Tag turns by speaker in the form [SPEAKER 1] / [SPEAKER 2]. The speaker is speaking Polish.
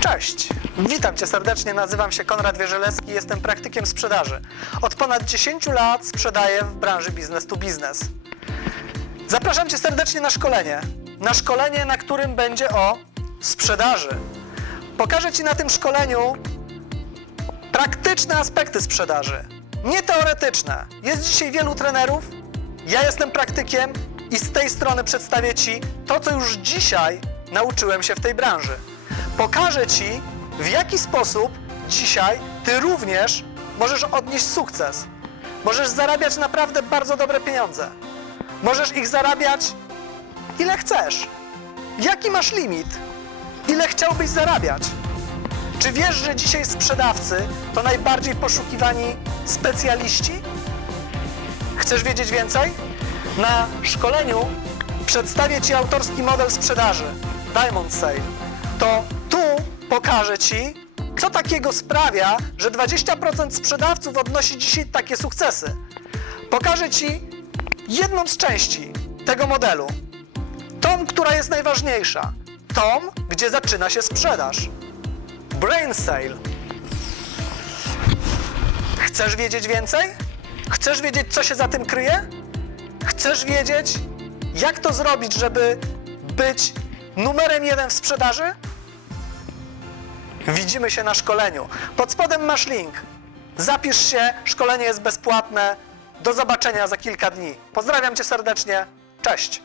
[SPEAKER 1] Cześć! Witam Cię serdecznie, nazywam się Konrad Wierzelewski, jestem praktykiem sprzedaży. Od ponad 10 lat sprzedaję w branży biznes to biznes. Zapraszam Cię serdecznie na szkolenie. Na szkolenie, na którym będzie o sprzedaży. Pokażę Ci na tym szkoleniu praktyczne aspekty sprzedaży, nie teoretyczne. Jest dzisiaj wielu trenerów, ja jestem praktykiem i z tej strony przedstawię Ci to, co już dzisiaj nauczyłem się w tej branży. Pokażę Ci, w jaki sposób dzisiaj Ty również możesz odnieść sukces. Możesz zarabiać naprawdę bardzo dobre pieniądze. Możesz ich zarabiać ile chcesz. Jaki masz limit? Ile chciałbyś zarabiać? Czy wiesz, że dzisiaj sprzedawcy to najbardziej poszukiwani specjaliści? Chcesz wiedzieć więcej? Na szkoleniu przedstawię Ci autorski model sprzedaży Diamond Sale. To tu pokażę Ci, co takiego sprawia, że 20% sprzedawców odnosi dzisiaj takie sukcesy. Pokażę Ci jedną z części tego modelu. Tą, która jest najważniejsza. Tą, gdzie zaczyna się sprzedaż. Brain Sale. Chcesz wiedzieć więcej? Chcesz wiedzieć, co się za tym kryje? Chcesz wiedzieć, jak to zrobić, żeby być numerem jeden w sprzedaży? Widzimy się na szkoleniu. Pod spodem masz link. Zapisz się, szkolenie jest bezpłatne. Do zobaczenia za kilka dni. Pozdrawiam Cię serdecznie. Cześć.